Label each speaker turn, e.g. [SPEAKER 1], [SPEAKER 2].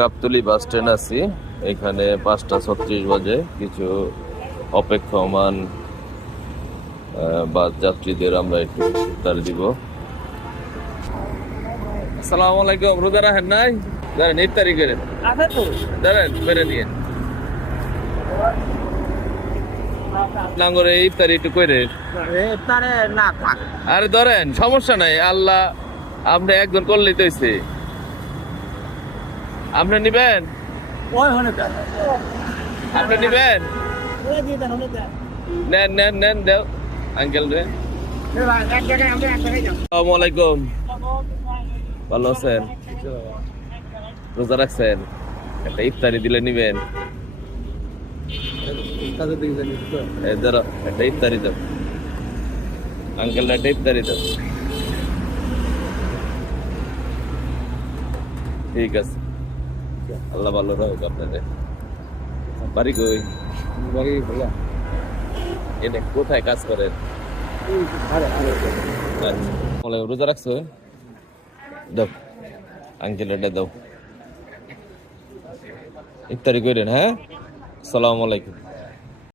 [SPEAKER 1] Gabtali bus stand আছি। এখানে পাঁচটা ছত্রিশ বাজে। কিছু অপেক্ষমান বাস যাত্রীদের আমরা একটু ইফতার দিব। আসসালামু আলাইকুম রোজা রাখেন নাই? দাঁড়ান ইফতারি করেন দাঁড়ান বেড়ে নিয়ে নাঙ্গরে ইফতারি একটু করে
[SPEAKER 2] তারে
[SPEAKER 1] আরে ধরেন সমস্যা নাই আল্লাহ আপনি একজন করলেই তো আপনি নিবেন? আপনি নিবেন? নেন নেন নেন দেও। আঙ্কেল রে।
[SPEAKER 2] এবার এক জায়গায় আমরা এক জায়গায় যাব।
[SPEAKER 1] আসসালামু আলাইকুম। ভালো আছেন? রোজা রাখছেন? একটা ইফতারি দিলে নিবেন। ধরো একটা ইফতারি দাও। আঙ্কেল একটা ইফতারি দাও। ঠিক আছে। আল্লাহ ভালো রাখুক আপনাদের। বাড়ি কই?
[SPEAKER 2] বাড়ি ভালো
[SPEAKER 1] এনে কোথায় কাজ করেন? আচ্ছা। রোজা রাখছো? দাও। আঙ্কেল এটা দাও। ইফতারি করেন হ্যাঁ? সালামালাইকুম আলাইকুম।